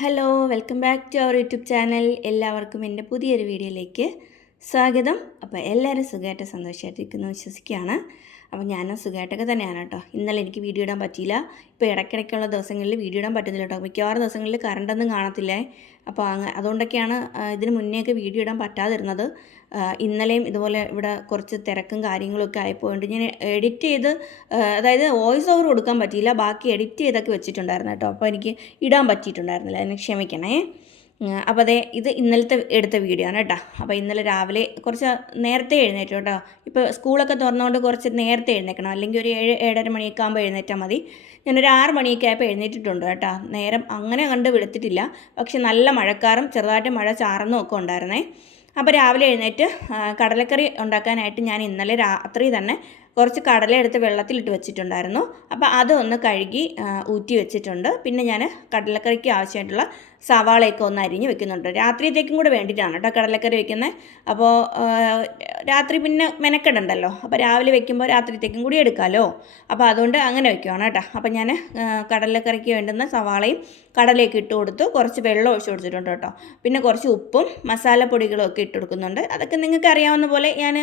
Hello welcome back to our YouTube channel. എല്ലാവർക്കും എൻ്റെ പുതിയൊരു വീഡിയോയിലേക്ക് സ്വാഗതം. അപ്പോൾ എല്ലാവരും സുഖമായിട്ട് സന്തോഷമായിട്ടിരിക്കുന്നു വിശ്വസിക്കുകയാണ്. അപ്പോൾ ഞാനും സുഖമായിട്ടൊക്കെ തന്നെയാണ് കേട്ടോ. ഇന്നലെ എനിക്ക് വീഡിയോ ഇടാൻ പറ്റിയില്ല. ഇപ്പോൾ ഇടയ്ക്കിടയ്ക്കുള്ള ദിവസങ്ങളിൽ വീഡിയോ ഇടാൻ പറ്റുന്നില്ല കേട്ടോ. മിക്കവാറും ദിവസങ്ങളിൽ കറണ്ടൊന്നും കാണത്തില്ലേ. അപ്പോൾ അതുകൊണ്ടൊക്കെയാണ് ഇതിന് മുന്നേയൊക്കെ വീഡിയോ ഇടാൻ പറ്റാതിരുന്നത്. ഇന്നലെയും ഇതുപോലെ ഇവിടെ കുറച്ച് തിരക്കും കാര്യങ്ങളൊക്കെ ആയിപ്പോയിട്ട് ഞാൻ എഡിറ്റ് ചെയ്ത് അതായത് വോയിസ് ഓവർ കൊടുക്കാൻ പറ്റിയില്ല. ബാക്കി എഡിറ്റ് ചെയ്തൊക്കെ വെച്ചിട്ടുണ്ടായിരുന്നു കേട്ടോ. അപ്പോൾ എനിക്ക് ഇടാൻ പറ്റിയിട്ടുണ്ടായിരുന്നില്ല, എന്നെ ക്ഷമിക്കണേ. അപ്പോൾ അതെ, ഇത് ഇന്നലത്തെ എടുത്ത വീഡിയോ ആണ് കേട്ടോ. അപ്പോൾ ഇന്നലെ രാവിലെ കുറച്ച് നേരത്തെ എഴുന്നേറ്റു കേട്ടോ. ഇപ്പോൾ സ്കൂളൊക്കെ തുറന്നുകൊണ്ട് കുറച്ച് നേരത്തെ എഴുന്നേക്കണം, അല്ലെങ്കിൽ ഒരു 7-7:30 മണിയൊക്കെ ആകുമ്പോൾ എഴുന്നേറ്റാൽ മതി. ഞാനൊരു 6 മണിയൊക്കെ ആയപ്പോൾ എഴുന്നേറ്റിട്ടുണ്ട് കേട്ടോ. നേരം അങ്ങനെ കണ്ട് വെളുത്തിട്ടില്ല, പക്ഷെ നല്ല മഴക്കാറും ചെറുതായിട്ട് മഴ ചാറുന്നും ഒക്കെ ഉണ്ടായിരുന്നേ. അപ്പോൾ രാവിലെ എഴുന്നേറ്റ് കടലക്കറി ഉണ്ടാക്കാനായിട്ട് ഞാൻ ഇന്നലെ രാത്രി തന്നെ കുറച്ച് കടല എടുത്ത് വെള്ളത്തിലിട്ട് വെച്ചിട്ടുണ്ടായിരുന്നു. അപ്പോൾ അതൊന്ന് കഴുകി ഊറ്റി വെച്ചിട്ടുണ്ട്. പിന്നെ ഞാൻ കടലക്കറിക്ക് ആവശ്യമായിട്ടുള്ള സവാളയൊക്കെ ഒന്ന് അരിഞ്ഞ് വെക്കുന്നുണ്ട്. രാത്രിയത്തേക്കും കൂടെ വേണ്ടിയിട്ടാണ് കേട്ടോ കടലക്കറി വെക്കുന്നത്. അപ്പോൾ രാത്രി പിന്നെ മെനക്കെടണ്ടല്ലോ, അപ്പോൾ രാവിലെ വെക്കുമ്പോൾ രാത്രിയത്തേക്കും കൂടി എടുക്കാമല്ലോ. അപ്പോൾ അതുകൊണ്ട് അങ്ങനെ വെക്കുവാണ് കേട്ടോ. അപ്പോൾ ഞാൻ കടലക്കറിക്ക് വേണ്ടുന്ന സവാളയും കടലയൊക്കെ ഇട്ട് കൊടുത്തു, കുറച്ച് വെള്ളം ഒഴിച്ച് കൊടുത്തിട്ടുണ്ട് കേട്ടോ. പിന്നെ കുറച്ച് ഉപ്പും മസാലപ്പൊടികളും ഒക്കെ ഇട്ട് കൊടുക്കുന്നുണ്ട്. അതൊക്കെ നിങ്ങൾക്ക് അറിയാവുന്ന പോലെ ഞാൻ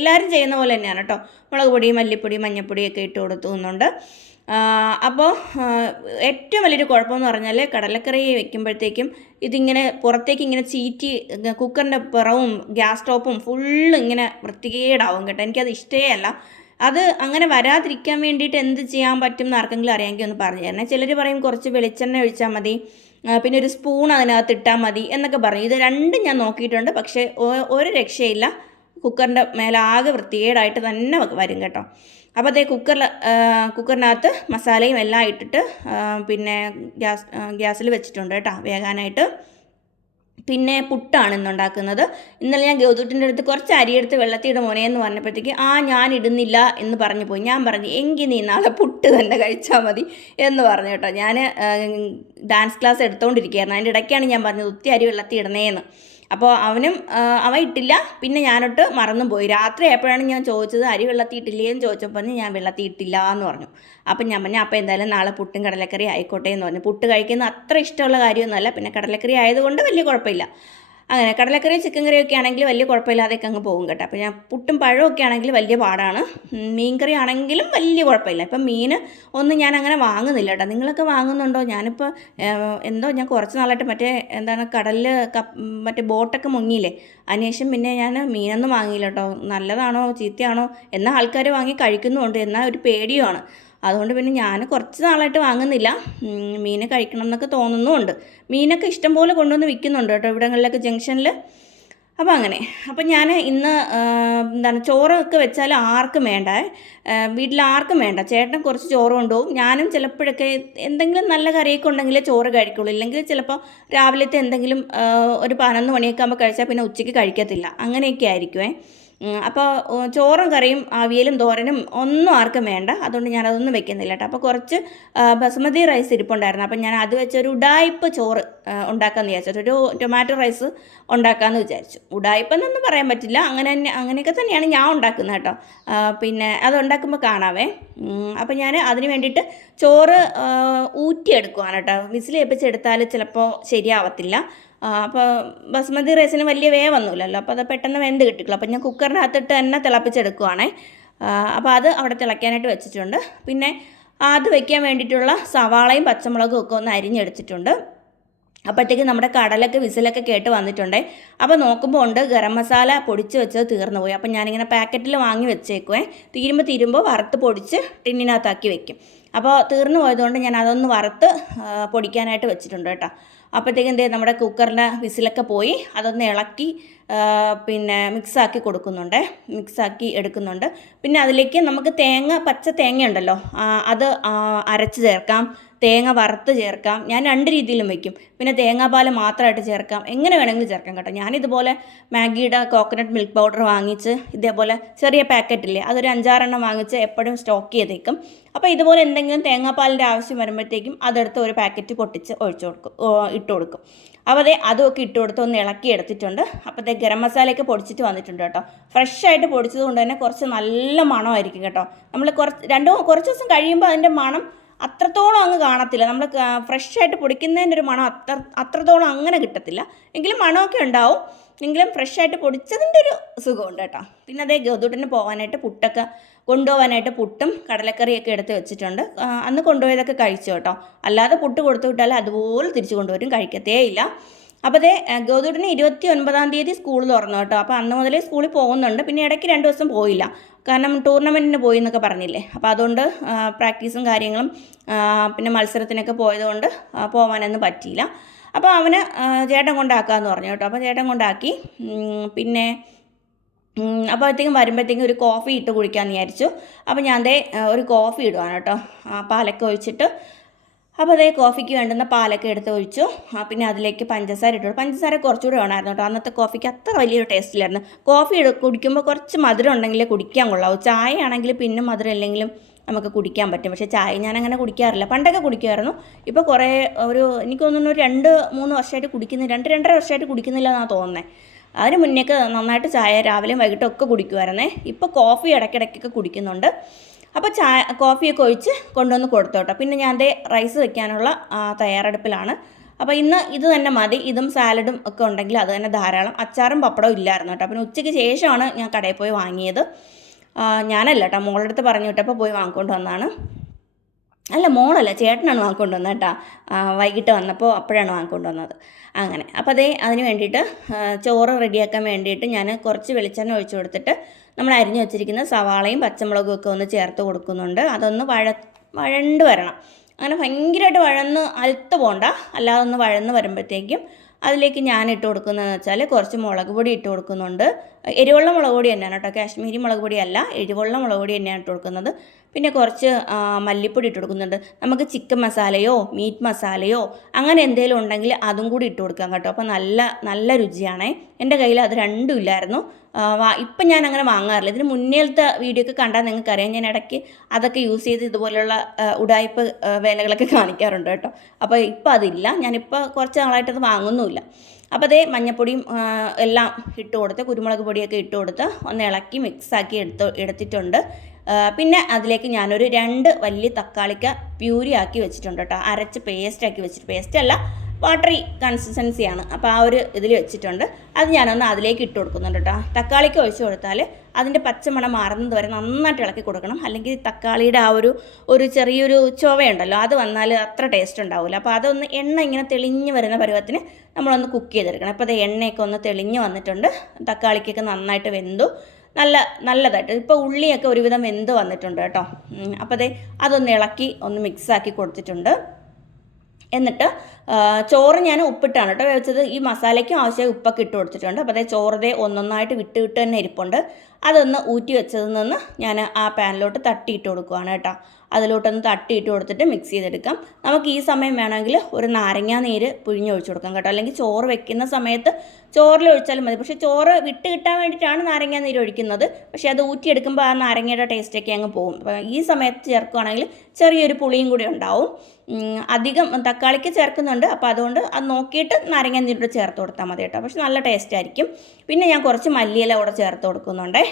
എല്ലാവരും ചെയ്യുന്ന പോലെ തന്നെയാണ് കേട്ടോ. മുളക് പൊടി, മല്ലിപ്പൊടി, മഞ്ഞൾപ്പൊടിയൊക്കെ ഇട്ട് കൊടുക്കുന്നുണ്ട്. അപ്പോൾ ഏറ്റവും വലിയൊരു കുഴപ്പമെന്ന് പറഞ്ഞാൽ കടലക്കറി വെക്കുമ്പോഴത്തേക്കും ഇതിങ്ങനെ പുറത്തേക്ക് ഇങ്ങനെ ചീറ്റി കുക്കറിൻ്റെ പിറവും ഗ്യാസ് സ്റ്റോപ്പും ഫുള്ള് ഇങ്ങനെ വൃത്തികേടാവും കേട്ടോ. എനിക്കത് ഇഷ്ടമേ അല്ല. അത് അങ്ങനെ വരാതിരിക്കാൻ വേണ്ടിയിട്ട് എന്ത് ചെയ്യാൻ പറ്റും എന്ന് ആർക്കെങ്കിലും അറിയാമെങ്കിൽ ഒന്ന് പറഞ്ഞു തരണേ. ചിലർ പറയും കുറച്ച് വെളിച്ചെണ്ണ ഒഴിച്ചാൽ മതി, പിന്നെ ഒരു സ്പൂൺ അതിനകത്ത് ഇട്ടാൽ മതി എന്നൊക്കെ പറയും. ഇത് രണ്ടും ഞാൻ നോക്കിയിട്ടുണ്ട്, പക്ഷേ ഒരു രക്ഷയില്ല. കുക്കറിൻ്റെ മേലെ ആകെ വൃത്തികേടായിട്ട് തന്നെ വരും കേട്ടോ. അപ്പോൾ അതേ കുക്കറിനകത്ത് മസാലയും എല്ലാം ഇട്ടിട്ട് പിന്നെ ഗ്യാസിൽ വെച്ചിട്ടുണ്ട് കേട്ടോ വേകാനായിട്ട്. പിന്നെ പുട്ടാണ് ഇന്നുണ്ടാക്കുന്നത്. ഇന്നലെ ഞാൻ ഗൗതൂട്ടിൻ്റെ അടുത്ത് കുറച്ച് അരിയെടുത്ത് വെള്ളത്തിയുടെ മോനെ എന്ന് പറഞ്ഞപ്പോഴത്തേക്ക് ഞാൻ ഇടുന്നില്ല എന്ന് പറഞ്ഞു പോയി. ഞാൻ പറഞ്ഞു എങ്കിൽ നീ നാളെ പുട്ട് തന്നെ കഴിച്ചാൽ മതി എന്ന് പറഞ്ഞു കേട്ടോ. ഞാൻ ഡാൻസ് ക്ലാസ് എടുത്തുകൊണ്ടിരിക്കുകയായിരുന്നു. അതിൻ്റെ ഇടയ്ക്കാണ് ഞാൻ പറഞ്ഞത് ഒത്തിരി അരി വെള്ളത്തി ഇടണേന്ന്. അപ്പോൾ അവൻ ഇട്ടില്ല. പിന്നെ ഞാനൊട്ട് മറന്നും പോയി. രാത്രി ആയപ്പോഴാണ് ഞാൻ ചോദിച്ചത് അരി വെള്ളത്തി ഇട്ടില്ലേ എന്ന് ചോദിച്ചപ്പോൾ ഞാൻ വെള്ളത്തി ഇട്ടില്ല എന്ന് പറഞ്ഞു. അപ്പം ഞാൻ പറഞ്ഞു അപ്പോൾ എന്തായാലും നാളെ പുട്ടും കടലക്കറി ആയിക്കോട്ടെ എന്ന് പറഞ്ഞു. പുട്ട് കഴിക്കുന്നത് അത്ര ഇഷ്ടമുള്ള കാര്യമൊന്നുമല്ല, പിന്നെ കടലക്കറി ആയതുകൊണ്ട് വലിയ കുഴപ്പമില്ല. അങ്ങനെ കടലക്കറി ചിക്കൻ കറിയൊക്കെ ആണെങ്കിൽ വലിയ കുഴപ്പമില്ലാതെയൊക്കെ അങ്ങ് പോകും കേട്ടോ. അപ്പോൾ ഞാൻ പുട്ടും പഴമൊക്കെ ആണെങ്കിൽ വലിയ പാടാണ്. മീൻ കറി ആണെങ്കിലും വലിയ കുഴപ്പമില്ല. ഇപ്പം മീൻ ഒന്നും ഞാൻ അങ്ങനെ വാങ്ങുന്നില്ല കേട്ടോ. നിങ്ങളൊക്കെ വാങ്ങുന്നുണ്ടോ? ഞാനിപ്പോൾ ഞാൻ കുറച്ച് നാളായിട്ട് കടലിൽ മറ്റേ ബോട്ടൊക്കെ മുങ്ങിയില്ലേ, അതിനുശേഷം പിന്നെ ഞാൻ മീനൊന്നും വാങ്ങിയില്ല കേട്ടോ. നല്ലതാണോ ചീത്തയാണോ എന്നാൽ ആൾക്കാർ വാങ്ങി കഴിക്കുന്നുമുണ്ട്, എന്നാൽ ഒരു പേടിയുമാണ്. അതുകൊണ്ട് പിന്നെ ഞാൻ കുറച്ച് നാളായിട്ട് വാങ്ങുന്നില്ല. മീൻ കഴിക്കണം എന്നൊക്കെ തോന്നുന്നുമുണ്ട്. മീനൊക്കെ ഇഷ്ടംപോലെ കൊണ്ടുവന്ന് വിൽക്കുന്നുണ്ട് കേട്ടോ ഇവിടങ്ങളിലൊക്കെ ജംഗ്ഷനിൽ. അപ്പോൾ അങ്ങനെ ഞാൻ ഇന്ന് ചോറൊക്കെ വെച്ചാൽ ആർക്കും വേണ്ട, വീട്ടിൽ ആർക്കും വേണ്ട. ചേട്ടൻ കുറച്ച് ചോറ് കൊണ്ടുപോകും. ഞാനും ചിലപ്പോഴൊക്കെ എന്തെങ്കിലും നല്ല കറിയൊക്കെ ഉണ്ടെങ്കിലേ ചോറ് കഴിക്കുള്ളൂ. ഇല്ലെങ്കിൽ ചിലപ്പോൾ രാവിലത്തെ എന്തെങ്കിലും ഒരു 11 മണിയൊക്കെ ആകുമ്പോൾ കഴിച്ചാൽ പിന്നെ ഉച്ചയ്ക്ക് കഴിക്കത്തില്ല. അങ്ങനെയൊക്കെ ആയിരിക്കുമേ. അപ്പോൾ ചോറും കറിയും അവിയലും തോരനും ഒന്നും ആർക്കും വേണ്ട. അതുകൊണ്ട് ഞാനതൊന്നും വെക്കുന്നില്ല കേട്ടോ. അപ്പോൾ കുറച്ച് ബസുമതി റൈസ് ഇരിപ്പുണ്ടായിരുന്നു. അപ്പം ഞാൻ അത് വെച്ചൊരു ഉഡായിപ്പ് ചോറ് ഉണ്ടാക്കാമെന്ന് വിചാരിച്ചു. ഒരു ടൊമാറ്റോ റൈസ് ഉണ്ടാക്കാമെന്ന് വിചാരിച്ചു. ഉഡായിപ്പെന്നൊന്നും പറയാൻ പറ്റില്ല, അങ്ങനെയൊക്കെ തന്നെയാണ് ഞാൻ ഉണ്ടാക്കുന്നത് കേട്ടോ. പിന്നെ അത് ഉണ്ടാക്കുമ്പോൾ കാണാവേ. അപ്പോൾ ഞാൻ അതിന് വേണ്ടിയിട്ട് ചോറ് ഊറ്റിയെടുക്കുവാണ് കേട്ടോ. വിസിൽ ഏൽപ്പിച്ചെടുത്താൽ ചിലപ്പോൾ ശരിയാവത്തില്ല. അപ്പോൾ ബസ്മതി റൈസിന് വലിയ വേവൊന്നുമില്ലല്ലോ, അപ്പോൾ അത് പെട്ടെന്ന് വെന്ത് കിട്ടിക്കുള്ളൂ. അപ്പോൾ ഞാൻ കുക്കറിനകത്തിട്ട് തന്നെ തിളപ്പിച്ചെടുക്കുവാണേ. അപ്പോൾ അത് അവിടെ തിളയ്ക്കാനായിട്ട് വെച്ചിട്ടുണ്ട്. പിന്നെ അത് വയ്ക്കാൻ വേണ്ടിയിട്ടുള്ള സവാളയും പച്ചമുളകും ഒക്കെ ഒന്ന് അരിഞ്ഞെടുത്തിട്ടുണ്ട്. അപ്പോഴത്തേക്ക് നമ്മുടെ കടലൊക്കെ വിസിലൊക്കെ കേട്ട് വന്നിട്ടുണ്ടേ. അപ്പോൾ നോക്കുമ്പോൾ ഉണ്ട് ഗരം മസാല പൊടിച്ച് വെച്ചത് തീർന്നു പോയി. അപ്പം ഞാനിങ്ങനെ പാക്കറ്റിൽ വാങ്ങി വെച്ചേക്കുവേ. തീരുമ്പോൾ വറുത്ത് പൊടിച്ച് ടിന്നിനകത്താക്കി വെക്കും. അപ്പോൾ തീർന്നു പോയതുകൊണ്ട് ഞാൻ അതൊന്ന് വറുത്ത് പൊടിക്കാനായിട്ട് വെച്ചിട്ടുണ്ട് കേട്ടോ. അപ്പോഴത്തേക്കും നമ്മുടെ കുക്കറിൻ്റെ വിസിലൊക്കെ പോയി. അതൊന്ന് ഇളക്കി പിന്നെ മിക്സാക്കി എടുക്കുന്നുണ്ട്. പിന്നെ അതിലേക്ക് നമുക്ക് പച്ച തേങ്ങ ഉണ്ടല്ലോ, അത് അരച്ച് ചേർക്കാം, തേങ്ങ വറുത്ത് ചേർക്കാം. ഞാൻ 2 രീതിയിലും വയ്ക്കും. പിന്നെ തേങ്ങാപ്പാൽ മാത്രമായിട്ട് ചേർക്കാം, എങ്ങനെ വേണമെങ്കിലും ചേർക്കാം കേട്ടോ. ഞാനിതുപോലെ മാഗിയുടെ കോക്കനട്ട് മിൽക്ക് പൗഡർ വാങ്ങിച്ച് ഇതേപോലെ ചെറിയ പാക്കറ്റില്ലേ, അതൊരു 5-6 എണ്ണം വാങ്ങിച്ച് എപ്പോഴും സ്റ്റോക്ക് ചെയ്തേക്കും. അപ്പോൾ ഇതുപോലെ എന്തെങ്കിലും തേങ്ങാപ്പാലിൻ്റെ ആവശ്യം വരുമ്പോഴത്തേക്കും അതെടുത്ത് ഒരു പാക്കറ്റ് പൊട്ടിച്ച് ഇട്ട് കൊടുക്കും. അപ്പോൾ അതുമൊക്കെ ഇട്ട് കൊടുത്ത് ഒന്ന് ഇളക്കി എടുത്തിട്ടുണ്ട്. അപ്പോൾ ഗരം മസാലയൊക്കെ പൊടിച്ചിട്ട് വന്നിട്ടുണ്ട് കേട്ടോ. ഫ്രഷായിട്ട് പൊടിച്ചത് കൊണ്ട് തന്നെ കുറച്ച് നല്ല മണമായിരിക്കും കേട്ടോ. നമ്മൾ കുറച്ച് ദിവസം കഴിയുമ്പോൾ അതിൻ്റെ മണം അത്രത്തോളം അങ്ങ് കാണത്തില്ല. നമ്മൾ ഫ്രഷായിട്ട് പൊടിക്കുന്നതിൻ്റെ ഒരു മണം അത്രത്തോളം അങ്ങനെ കിട്ടത്തില്ല. എങ്കിലും മണമൊക്കെ ഉണ്ടാവും. എങ്കിലും ഫ്രഷായിട്ട് പൊടിച്ചതിൻ്റെ ഒരു സുഖമുണ്ട് കേട്ടോ. പിന്നെ അതേ ഗൗതൂട്ടിന് പോകാനായിട്ട് പുട്ടൊക്കെ കൊണ്ടുപോകാനായിട്ട് പുട്ടും കടലക്കറിയൊക്കെ എടുത്ത് വെച്ചിട്ടുണ്ട്. അന്ന് കൊണ്ടുപോയതൊക്കെ കഴിച്ചു കേട്ടോ. അല്ലാതെ പുട്ട് കൊടുത്തു വിട്ടാൽ അതുപോലെ തിരിച്ചു കൊണ്ടുവരും, കഴിക്കത്തേ ഇല്ല. അപ്പോൾ അതേ ഗൗതൂട്ടിന് 29-ാം തീയതി സ്കൂൾ തുറന്നു കേട്ടോ. അപ്പോൾ അന്ന് മുതലേ സ്കൂളിൽ പോകുന്നുണ്ട്. പിന്നെ ഇടയ്ക്ക് 2 ദിവസം പോയില്ല, കാരണം ടൂർണമെൻറ്റിന് പോയി എന്നൊക്കെ പറഞ്ഞില്ലേ. അപ്പോൾ അതുകൊണ്ട് പ്രാക്ടീസും കാര്യങ്ങളും പിന്നെ മത്സരത്തിനൊക്കെ പോയതുകൊണ്ട് പോകാനൊന്നും പറ്റിയില്ല. അപ്പോൾ അവന് ചേട്ടൻ കൊണ്ടാക്കാമെന്ന് പറഞ്ഞു കേട്ടോ. അപ്പോൾ ചേട്ടൻ കൊണ്ടാക്കി. പിന്നെ അപ്പോഴത്തേക്കും വരുമ്പോഴത്തേക്കും ഒരു കോഫി ഇട്ട് കുടിക്കാമെന്ന് വിചാരിച്ചു. അപ്പോൾ ഞാൻ ഒരു കോഫി ഇടുവാണ് കേട്ടോ, പാലൊക്കെ ഒഴിച്ചിട്ട്. അപ്പോൾ അതേ കോഫിക്ക് വേണ്ടുന്ന പാലൊക്കെ എടുത്ത് ഒഴിച്ചു. പിന്നെ അതിലേക്ക് പഞ്ചസാര ഇട്ടു. പഞ്ചസാര കുറച്ചുകൂടെ വേണമായിരുന്നു കേട്ടോ. അന്നത്തെ കോഫിക്ക് അത്ര വലിയൊരു ടേസ്റ്റിലായിരുന്നു. കോഫി കുടിക്കുമ്പോൾ കുറച്ച് മധുരം ഉണ്ടെങ്കിലേ കുടിക്കാൻ കൊള്ളാവും. ചായ ആണെങ്കിൽ പിന്നെ മധുരം ഇല്ലെങ്കിലും നമുക്ക് കുടിക്കാൻ പറ്റും. പക്ഷേ ചായ ഞാനങ്ങനെ കുടിക്കാറില്ല. പണ്ടൊക്കെ കുടിക്കുമായിരുന്നു. ഇപ്പോൾ എനിക്ക് തോന്നുന്നു 2-3 വർഷമായിട്ട് കുടിക്കുന്നില്ല, 2-2.5 വർഷമായിട്ട് കുടിക്കുന്നില്ല എന്നാണ് തോന്നുന്നത്. അതിന് മുന്നേക്ക് നന്നായിട്ട് ചായ രാവിലെയും വൈകിട്ടും ഒക്കെ കുടിക്കുമായിരുന്നേ. ഇപ്പോൾ കോഫി ഇടയ്ക്കിടയ്ക്കൊക്കെ കുടിക്കുന്നുണ്ട്. അപ്പോൾ കോഫിയൊക്കെ ഒഴിച്ച് കൊണ്ടുവന്ന് കൊടുത്തു കേട്ടോ. പിന്നെ ഞാൻ റൈസ് വെക്കാനുള്ള തയ്യാറെടുപ്പിലാണ്. അപ്പോൾ ഇന്ന് ഇത് തന്നെ മതി. ഇതും സാലഡും ഒക്കെ ഉണ്ടെങ്കിൽ അത് തന്നെ ധാരാളം. അച്ചാറും പപ്പടവും ഇല്ലായിരുന്നു കേട്ടോ. പിന്നെ ഉച്ചയ്ക്ക് ശേഷമാണ് ഞാൻ കടയിൽ പോയി വാങ്ങിയത്. ഞാനല്ല കേട്ടോ, മോളുടെ അടുത്ത് പറഞ്ഞു വിട്ടപ്പോൾ പോയി വാങ്ങിക്കൊണ്ട് വന്നതാണ്. അല്ല, മോളല്ല, ചേട്ടനാണ് വാങ്ങിക്കൊണ്ട് വന്നത് കേട്ടോ. വൈകിട്ട് വന്നപ്പോൾ അപ്പോഴാണ് വാങ്ങിക്കൊണ്ട് വന്നത്. അങ്ങനെ അപ്പോൾ അതിന് വേണ്ടിയിട്ട് ചോറ് റെഡിയാക്കാൻ വേണ്ടിയിട്ട് ഞാൻ കുറച്ച് വെളിച്ചെണ്ണ ഒഴിച്ചു കൊടുത്തിട്ട് നമ്മൾ അരിഞ്ഞു വെച്ചിരിക്കുന്ന സവാളയും പച്ചമുളകും ഒക്കെ ഒന്ന് ചേർത്ത് കൊടുക്കുന്നുണ്ട്. അതൊന്ന് വഴണ്ട് വരണം. അങ്ങനെ ഭയങ്കരമായിട്ട് വഴന്ന് അലുത്ത് പോകണ്ട, അല്ലാതെ ഒന്ന് വഴന്ന് വരുമ്പോഴത്തേക്കും അതിലേക്ക് ഞാൻ ഇട്ട് കൊടുക്കുന്നതെന്ന് വെച്ചാൽ കുറച്ച് മുളക് പൊടി ഇട്ട് കൊടുക്കുന്നുണ്ട്. എരിവുള്ള മുളക് പൊടി തന്നെയാണ് കേട്ടോ, കാശ്മീരി മുളക് പൊടിയല്ല, എരിവുള്ള മുളക് പൊടി തന്നെയാണ് ഇട്ട് കൊടുക്കുന്നത്. പിന്നെ കുറച്ച് മല്ലിപ്പൊടി ഇട്ട് കൊടുക്കുന്നുണ്ട്. നമുക്ക് ചിക്കൻ മസാലയോ മീറ്റ് മസാലയോ അങ്ങനെ എന്തെങ്കിലും ഉണ്ടെങ്കിൽ അതും കൂടി ഇട്ട് കൊടുക്കാം കേട്ടോ. അപ്പോൾ നല്ല രുചിയാണേ. എൻ്റെ കയ്യിൽ അത് രണ്ടും ഇല്ലായിരുന്നു. ഇപ്പം ഞാൻ അങ്ങനെ വാങ്ങാറില്ല. ഇതിന് മുന്നേലത്തെ വീഡിയോ ഒക്കെ കണ്ടാൽ നിങ്ങൾക്കറിയാം, ഞാൻ ഇടയ്ക്ക് അതൊക്കെ യൂസ് ചെയ്ത് ഇതുപോലുള്ള ഉടായ്പ വേലകളൊക്കെ കാണിക്കാറുണ്ട് കേട്ടോ. അപ്പോൾ ഇപ്പം അതില്ല, ഞാനിപ്പോൾ കുറച്ച് നാളായിട്ടത് വാങ്ങുന്നുമില്ല. അപ്പോൾ മഞ്ഞൾപ്പൊടിയും എല്ലാം ഇട്ട് കൊടുത്ത് കുരുമുളക് പൊടിയൊക്കെ ഇട്ട് കൊടുത്ത് ഒന്ന് ഇളക്കി മിക്സാക്കി എടുത്തിട്ടുണ്ട്. പിന്നെ അതിലേക്ക് ഞാനൊരു 2 വലിയ തക്കാളിക്ക പ്യൂരി ആക്കി വെച്ചിട്ടുണ്ട് കേട്ടോ, അരച്ച് പേസ്റ്റാക്കി വെച്ചിട്ട്. പേസ്റ്റല്ല, വാട്ടറി കൺസിസ്റ്റൻസിയാണ്. അപ്പോൾ ആ ഒരു ഇതിൽ വെച്ചിട്ടുണ്ട്. അത് ഞാനൊന്ന് അതിലേക്ക് ഇട്ട് കൊടുക്കുന്നുണ്ട് കേട്ടോ. തക്കാളിക്ക് ഒഴിച്ച് കൊടുത്താൽ അതിൻ്റെ പച്ചമണം മാറുന്നത് വരെ നന്നായിട്ട് ഇളക്കി കൊടുക്കണം. അല്ലെങ്കിൽ തക്കാളിയുടെ ആ ഒരു ചെറിയൊരു ചുവയുണ്ടല്ലോ, അത് വന്നാൽ അത്ര ടേസ്റ്റ് ഉണ്ടാവില്ല. അപ്പോൾ അതൊന്ന് എണ്ണ ഇങ്ങനെ തെളിഞ്ഞ് വരുന്ന പരുവത്തിന് നമ്മളൊന്ന് കുക്ക് ചെയ്തെടുക്കണം. അപ്പോൾ എണ്ണയൊക്കെ ഒന്ന് തെളിഞ്ഞ് വന്നിട്ടുണ്ട്. തക്കാളിക്കൊക്കെ നന്നായിട്ട് വെന്തു, നല്ലതായിട്ട്. ഇപ്പോൾ ഉള്ളിയൊക്കെ ഒരുവിധം വെന്ത് വന്നിട്ടുണ്ട് കേട്ടോ. അപ്പോൾ അതൊന്ന് ഇളക്കി ഒന്ന് മിക്സാക്കി കൊടുത്തിട്ടുണ്ട്. എന്നിട്ട് ചോറ് ഞാൻ ഉപ്പിട്ടാണ് കേട്ടോ വേവിച്ചത്. ഈ മസാലയ്ക്കും ആവശ്യമായി ഉപ്പൊക്കെ ഇട്ട് കൊടുത്തിട്ടുണ്ട്. അപ്പോൾ ചോറ് ഒന്നൊന്നായിട്ട് വിട്ട് തന്നെ ഇരിപ്പുണ്ട്. അതൊന്ന് ഊറ്റി വെച്ചതിൽ നിന്ന് ഞാൻ ആ പാനിലോട്ട് തട്ടിയിട്ട് കൊടുക്കുകയാണ് കേട്ടോ. അതിലോട്ടൊന്ന് തട്ടിയിട്ട് കൊടുത്തിട്ട് മിക്സ് ചെയ്തെടുക്കാം. നമുക്ക് ഈ സമയം വേണമെങ്കിൽ ഒരു നാരങ്ങാ നീര് പിഴിഞ്ഞൊഴിച്ച് കൊടുക്കാം കേട്ടോ. അല്ലെങ്കിൽ ചോറ് വെക്കുന്ന സമയത്ത് ചോറിൽ ഒഴിച്ചാലും മതി. പക്ഷേ ചോറ് വിട്ട് കിട്ടാൻ വേണ്ടിയിട്ടാണ് നാരങ്ങാ നീര് ഒഴിക്കുന്നത്. പക്ഷേ അത് ഊറ്റിയെടുക്കുമ്പോൾ ആ നാരങ്ങയുടെ ടേസ്റ്റൊക്കെ അങ്ങ് പോകും. അപ്പോൾ ഈ സമയത്ത് ചേർക്കുകയാണെങ്കിൽ ചെറിയൊരു പുളിയും കൂടി ഉണ്ടാവും. അധികം തക്കാളിക്ക് ചേർക്കുന്നുണ്ട്. അപ്പോൾ അതുകൊണ്ട് അത് നോക്കിയിട്ട് നാരങ്ങ നീരോട് ചേർത്ത് കൊടുത്താൽ മതി കേട്ടോ. പക്ഷെ നല്ല ടേസ്റ്റ് ആയിരിക്കും. പിന്നെ ഞാൻ കുറച്ച് മല്ലിയില കൂടെ ചേർത്ത് കൊടുക്കുന്നുണ്ട്.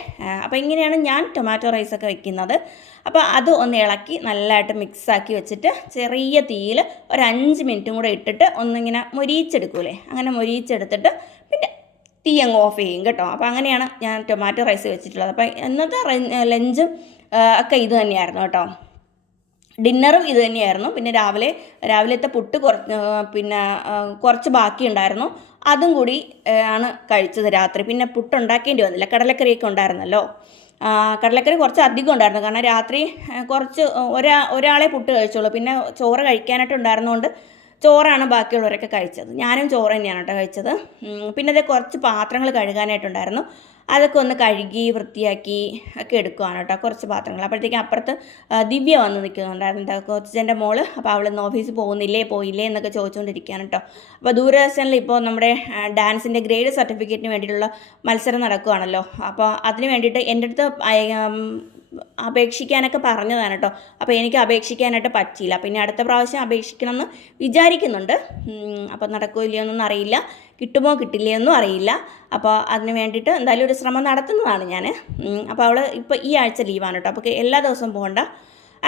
അപ്പോൾ ഇങ്ങനെയാണ് ഞാൻ ടൊമാറ്റോ റൈസൊക്കെ വെക്കുന്നത്. അപ്പോൾ അത് ഒന്ന് ഇളക്കി നല്ലതായിട്ട് മിക്സാക്കി വെച്ചിട്ട് ചെറിയ തീയിൽ ഒരു 5 മിനിറ്റും കൂടെ ഇട്ടിട്ട് ഒന്നിങ്ങനെ മൊരിയിച്ചെടുക്കൂലേ, അങ്ങനെ മൊരിയിച്ചെടുത്തിട്ട് പിന്നെ തീ അങ്ങ് ഓഫ് ചെയ്യും കേട്ടോ. അപ്പോൾ അങ്ങനെയാണ് ഞാൻ ടൊമാറ്റോ റൈസ് വെച്ചിട്ടുള്ളത്. അപ്പോൾ ഇന്നത്തെ ലഞ്ചും ഒക്കെ ഇത് തന്നെയായിരുന്നു കേട്ടോ. ഡിന്നറും ഇത് തന്നെയായിരുന്നു. പിന്നെ രാവിലത്തെ പുട്ട് കുറച്ച് ബാക്കിയുണ്ടായിരുന്നു. അതും കൂടി ആണ് കഴിച്ചത് രാത്രി. പിന്നെ പുട്ടുണ്ടാക്കേണ്ടി വന്നില്ല, കടലക്കറിയൊക്കെ ഉണ്ടായിരുന്നല്ലോ. കടലക്കറി കുറച്ച് അധികം ഉണ്ടായിരുന്നു, കാരണം രാത്രി കുറച്ച് ഒരാളെ പുട്ട് കഴിച്ചോളൂ. പിന്നെ ചോറ് കഴിക്കാനായിട്ടുണ്ടായിരുന്നതുകൊണ്ട് ചോറാണ് ബാക്കിയുള്ളവരൊക്കെ കഴിച്ചത്. ഞാനും ചോറ് തന്നെയാണ് കേട്ടോ കഴിച്ചത്. പിന്നെ കുറച്ച് പാത്രങ്ങൾ കഴുകാനായിട്ടുണ്ടായിരുന്നു. അതൊക്കെ ഒന്ന് കഴുകി വൃത്തിയാക്കി ഒക്കെ എടുക്കുകയാണ് കേട്ടോ, കുറച്ച് പാത്രങ്ങൾ. അപ്പോഴത്തേക്കും അപ്പുറത്ത് ദിവ്യ വന്ന് നിൽക്കുന്നുണ്ടായിരുന്നു, കൊച്ചൻ്റെ മോള്. അപ്പോൾ അവൾ ഇന്ന് ഓഫീസിൽ പോയില്ലേ എന്നൊക്കെ ചോദിച്ചുകൊണ്ടിരിക്കുകയാണ് കേട്ടോ. അപ്പോൾ ദൂരദർശനിൽ ഇപ്പോൾ നമ്മുടെ ഡാൻസിൻ്റെ ഗ്രേഡ് സർട്ടിഫിക്കറ്റിന് വേണ്ടിയിട്ടുള്ള മത്സരം നടക്കുകയാണല്ലോ. അപ്പോൾ അതിന് വേണ്ടിയിട്ട് എൻ്റെ അടുത്ത് അപേക്ഷിക്കാനൊക്കെ പറഞ്ഞതാണ് കേട്ടോ. അപ്പോൾ എനിക്ക് അപേക്ഷിക്കാനായിട്ട് പറ്റിയില്ല. പിന്നെ അടുത്ത പ്രാവശ്യം അപേക്ഷിക്കണമെന്ന് വിചാരിക്കുന്നുണ്ട്. അപ്പോൾ നടക്കുമോ ഇല്ലയോ എന്നൊന്നും അറിയില്ല, കിട്ടുമോ കിട്ടില്ലയൊന്നും അറിയില്ല. അപ്പോൾ അതിന് വേണ്ടിയിട്ട് എന്തായാലും ഒരു ശ്രമം നടത്തുന്നതാണ് ഞാൻ. അപ്പോൾ അവൾ ഇപ്പോൾ ഈ ആഴ്ച ലീവാണ് കേട്ടോ. അപ്പോൾ എല്ലാ ദിവസവും പോകണ്ട.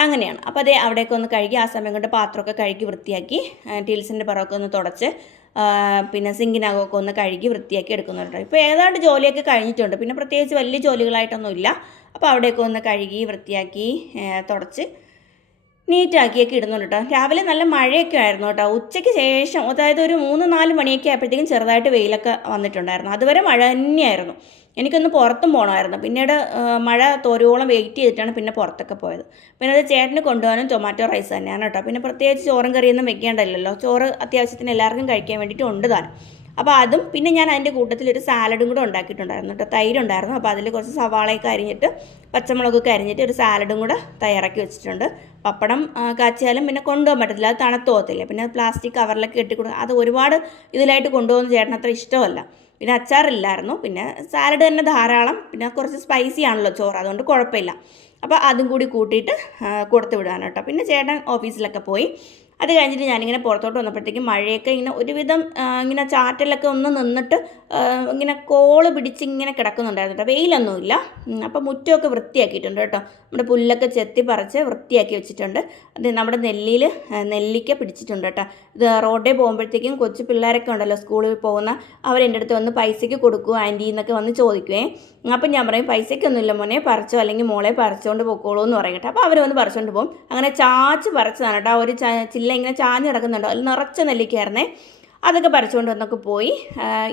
അങ്ങനെയാണ്. അപ്പോൾ അതേ അവിടെയൊക്കെ ഒന്ന് കഴുകി ആ സമയം കൊണ്ട് പാത്രമൊക്കെ കഴുകി വൃത്തിയാക്കി ടീൽസിൻ്റെ പുറമൊക്കെ ഒന്ന് തുടച്ച് പിന്നെ സിങ്കിനകമൊക്കെ ഒന്ന് കഴുകി വൃത്തിയാക്കി എടുക്കുന്നുണ്ട്. ഇപ്പോൾ ഏതാണ്ട് ജോലിയൊക്കെ കഴിഞ്ഞിട്ടുണ്ട്, പിന്നെ പ്രത്യേകിച്ച് വലിയ ജോലികളായിട്ടൊന്നുമില്ല. അപ്പോൾ അവിടെയൊക്കെ ഒന്ന് കഴുകി വൃത്തിയാക്കി തുടച്ച് നീറ്റാക്കിയൊക്കെ ഇടുന്നുണ്ട് കേട്ടോ. രാവിലെ നല്ല മഴയൊക്കെ ആയിരുന്നു കേട്ടോ. ഉച്ചയ്ക്ക് ശേഷം അതായത് ഒരു 3-4 മണിയൊക്കെ ആയപ്പോഴത്തേക്കും ചെറുതായിട്ട് വെയിലൊക്കെ വന്നിട്ടുണ്ടായിരുന്നു. അതുവരെ മഴ തന്നെയായിരുന്നു. എനിക്കൊന്ന് പുറത്തും പോകണമായിരുന്നു. പിന്നീട് മഴ തോരുവോളം വെയിറ്റ് ചെയ്തിട്ടാണ് പിന്നെ പുറത്തൊക്കെ പോയത്. പിന്നെ അത് ചേട്ടന് കൊണ്ടുപോകാനും ടൊമാറ്റോ റൈസ് തന്നെയാണ് കേട്ടോ. പിന്നെ പ്രത്യേകിച്ച് ചോറും കറിയൊന്നും വെക്കേണ്ടല്ലോ, ചോറ് അത്യാവശ്യത്തിന് എല്ലാവർക്കും കഴിക്കാൻ വേണ്ടിയിട്ട് ഉണ്ട് താനും. അപ്പോൾ അതും പിന്നെ ഞാൻ അതിൻ്റെ കൂട്ടത്തിൽ ഒരു സാലഡും കൂടെ ഉണ്ടാക്കിയിട്ടുണ്ടായിരുന്നു കേട്ടോ. തൈരുണ്ടായിരുന്നു. അപ്പോൾ അതിൽ കുറച്ച് സവാളയൊക്കെ അരിഞ്ഞിട്ട് പച്ചമുളകൊക്കെ അരിഞ്ഞിട്ട് ഒരു സാലഡും കൂടെ തയ്യാറാക്കി വെച്ചിട്ടുണ്ട്. പപ്പടം കാച്ചിയാലും പിന്നെ കൊണ്ടുപോകാൻ പറ്റത്തില്ല, അത് തണുത്ത് പോകത്തില്ല. പിന്നെ പ്ലാസ്റ്റിക് കവറിലൊക്കെ ഇട്ടിക്കൊടുക്കും, അത് ഒരുപാട് ഇതിലായിട്ട് കൊണ്ടുപോകുന്ന ചേട്ടന് അത്ര ഇഷ്ടമല്ല. പിന്നെ അച്ചാറില്ലായിരുന്നു, പിന്നെ സാലഡ് തന്നെ ധാരാളം, പിന്നെ കുറച്ച് സ്പൈസി ആണല്ലോ ചോറ്, അതുകൊണ്ട് കുഴപ്പമില്ല. അപ്പോൾ അതും കൂടി കൂട്ടിയിട്ട് കൊടുത്ത് വിടാൻ കേട്ടോ. പിന്നെ ചേട്ടൻ ഓഫീസിലൊക്കെ പോയി. അത് കഴിഞ്ഞിട്ട് ഞാനിങ്ങനെ പുറത്തോട്ട് വന്നപ്പോഴത്തേക്കും മഴയൊക്കെ ഇങ്ങനെ ഒരുവിധം ഇങ്ങനെ ചാറ്റലൊക്കെ ഒന്ന് നിന്നിട്ട് ഇങ്ങനെ കോള് പിടിച്ച് ഇങ്ങനെ കിടക്കുന്നുണ്ടായിരുന്നു കേട്ടോ. വെയിലൊന്നുമില്ല. അപ്പോൾ മുറ്റമൊക്കെ വൃത്തിയാക്കിയിട്ടുണ്ട് കേട്ടോ. നമ്മുടെ പുല്ലൊക്കെ ചെത്തി പറിച്ച് വൃത്തിയാക്കി വെച്ചിട്ടുണ്ട്. അത് നമ്മുടെ നെല്ലിക്ക പിടിച്ചിട്ടുണ്ട് കേട്ടോ. ഇത് റോഡിൽ പോകുമ്പോഴത്തേക്കും കൊച്ചു പിള്ളേരൊക്കെ ഉണ്ടല്ലോ സ്കൂളിൽ പോകുന്ന, അവരെൻ്റെ അടുത്ത് വന്ന് പൈസയ്ക്ക് കൊടുക്കുമോ ആൻറ്റി എന്നൊക്കെ വന്ന് ചോദിക്കുവേ. അപ്പം ഞാൻ പറയും പൈസയ്ക്കൊന്നുമില്ല മോനെ, പറിച്ചോ അല്ലെങ്കിൽ മോളെ പറിച്ചുകൊണ്ട് പോയിക്കോളൂ എന്ന് പറയും കേട്ടോ. അപ്പോൾ അവർ വന്ന് പറിച്ചുകൊണ്ട് പോകും. അങ്ങനെ ചാച്ച് പറിച്ചതാണ് കേട്ടോ. ഒരു ചില്ല ഇങ്ങനെ ചാഞ്ഞ് കിടക്കുന്നുണ്ടോ, അതിൽ നിറച്ച നെല്ലിക്കായിരുന്നേ. അതൊക്കെ പറിച്ചുകൊണ്ട് വന്നൊക്കെ പോയി.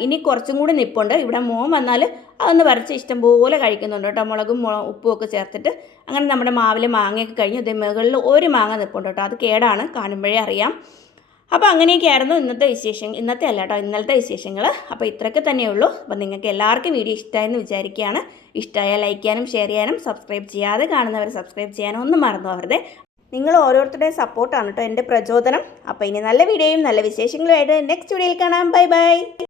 ഇനി കുറച്ചും കൂടി നിൽപ്പുണ്ട്. ഇവിടെ മോൻ വന്നാൽ അതൊന്ന് പറിച്ച് ഇഷ്ടംപോലെ കഴിക്കുന്നുണ്ട് കേട്ടോ, മുളകും ഉപ്പും ഒക്കെ ചേർത്തിട്ട്. അങ്ങനെ നമ്മുടെ മാവിലെ മാങ്ങയൊക്കെ കഴിഞ്ഞു. ഇതേ മുകളിൽ ഒരു മാങ്ങ നിൽപ്പുണ്ട് കേട്ടോ, അത് കേടാണ്, കാണുമ്പോഴേ അറിയാം. അപ്പോൾ അങ്ങനെയൊക്കെയായിരുന്നു ഇന്നലത്തെ വിശേഷങ്ങൾ. അപ്പോൾ ഇത്രയൊക്കെ തന്നെയുള്ളൂ. അപ്പോൾ നിങ്ങൾക്ക് എല്ലാവർക്കും വീഡിയോ ഇഷ്ടമായെന്ന് വിചാരിക്കുകയാണ്. ഇഷ്ടമായാൽ ലൈക്ക് ചെയ്യാനും ഷെയർ ചെയ്യാനും സബ്സ്ക്രൈബ് ചെയ്യാതെ കാണുന്നവർ സബ്സ്ക്രൈബ് ചെയ്യാനും ഒന്നും മറന്നു പോകരുത്. നിങ്ങൾ ഓരോരുത്തരുടെയും സപ്പോർട്ടാണ് കേട്ടോ എൻ്റെ പ്രചോദനം. അപ്പോൾ ഇനി നല്ല വീഡിയോയും നല്ല വിശേഷങ്ങളുമായിട്ട് നെക്സ്റ്റ് വീഡിയോയിൽ കാണാം. Bye bye.